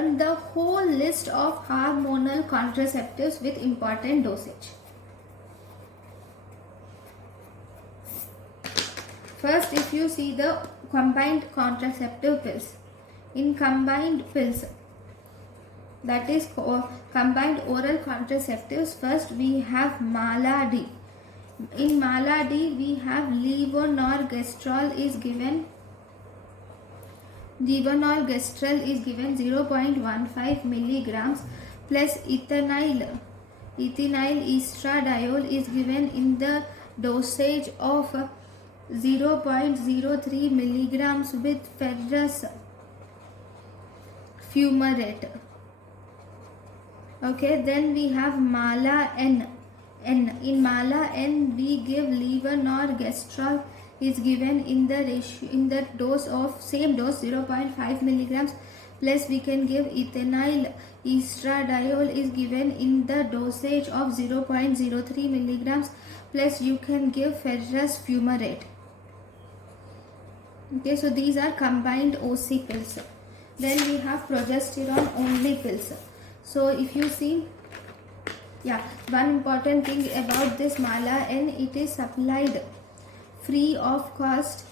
learn the whole list of hormonal contraceptives with important dosage. First, if you see the combined contraceptive pills. In combined pills, that is combined oral contraceptives, first we have Mala-D. In Mala-D, we have levonorgestrel is given. Levonorgestrel is given 0.15 milligrams plus ethinyl estradiol is given in the dosage of 0.03 milligrams with ferrous fumarate. Okay, then we have Mala-N. In Mala-N, we give levonorgestrel is given in the dose of same dose 0.5 milligrams plus we can give ethinyl estradiol is given in the dosage of 0.03 milligrams plus you can give ferrous fumarate. Okay, so these are combined OC pills. Then we have progesterone only pills. So if you see, one important thing about this Mala-N, it is supplied free of cost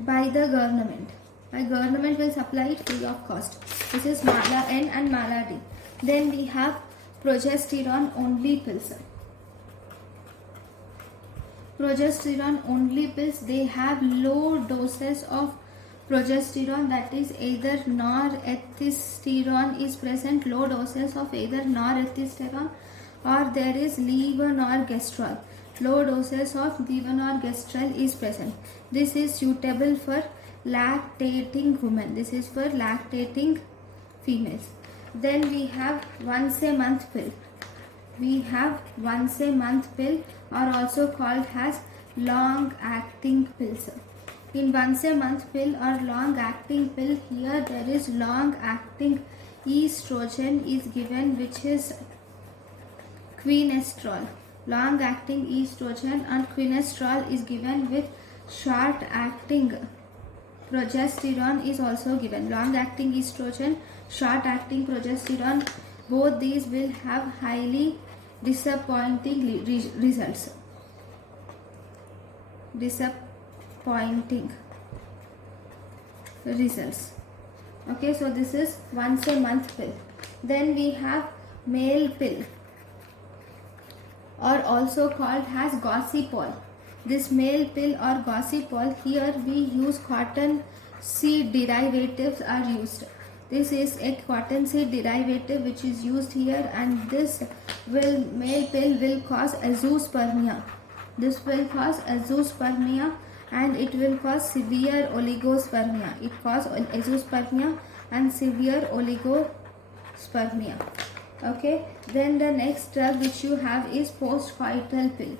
by the government. My government will supply it free of cost. This is Mala-N and Mala-D. Then we have progesterone only pills. Progesterone only pills, they have low doses of progesterone, that is either norethistérone is present, low doses of either norethistérone, or there is levonorgestrel, low doses of levonorgestrel is present. This is suitable for lactating women. This is for lactating females. Then we have once a month pill. We have once a month pill, or also called as long acting pills. In once a month pill or long acting pill, here there is long acting estrogen is given, which is quinestrol. Long acting estrogen and quinestrol is given with short acting progesterone is also given. Long acting estrogen, short acting progesterone, both these will have highly disappointing results. Disappointing results. Okay, so this is once a month pill. Then we have male pill, or also called as Gossypol. This male pill or Gossypol, here we use cotton seed derivatives are used. This is a cotton seed derivative which is used here, and this male pill will cause azoospermia. This will cause azoospermia and it will cause severe oligospermia. It causes azoospermia and severe oligospermia. Okay, then the next drug which you have is postcoital pill.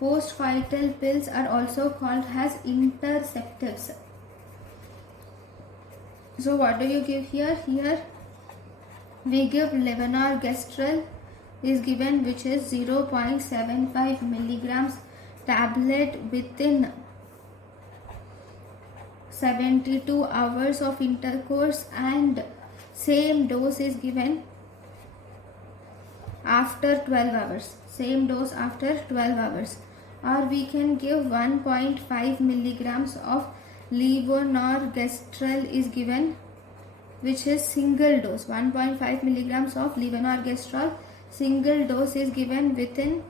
Postcoital pills are also called as interceptives. So what do you give here? Here we give levonorgestrel is given, which is 0.75 milligrams tablet within 72 hours of intercourse, and same dose is given after 12 hours. Same dose after 12 hours. Or we can give 1.5 milligrams of levonorgestrel is given, which is single dose. 1.5 milligrams of levonorgestrel single dose is given within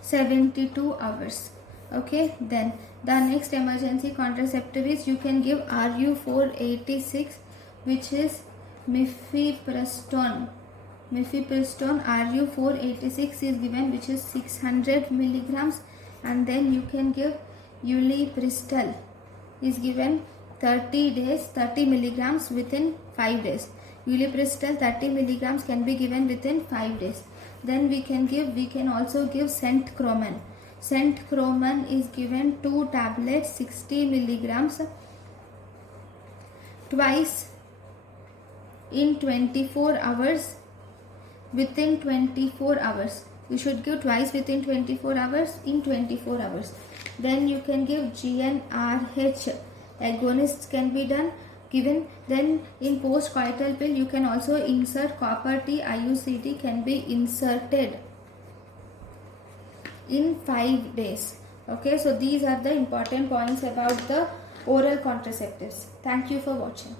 72 hours. Okay, then the next emergency contraceptive is you can give RU486, which is mifepristone. Mifepristone RU486 is given, which is 600 milligrams, and then you can give ulipristal is given 30 days, 30 milligrams within 5 days. Ulipristal 30 milligrams can be given within 5 days. Then we can also give centchroman. Centchroman is given 2 tablets, 60 milligrams twice in 24 hours. Within 24 hours. You should give twice within 24 hours in 24 hours. Then you can give GnRH agonists can be done, given. Then in postcoital pill you can also insert copper T. IUCD can be inserted in 5 days. Okay, so these are the important points about the oral contraceptives. Thank you for watching.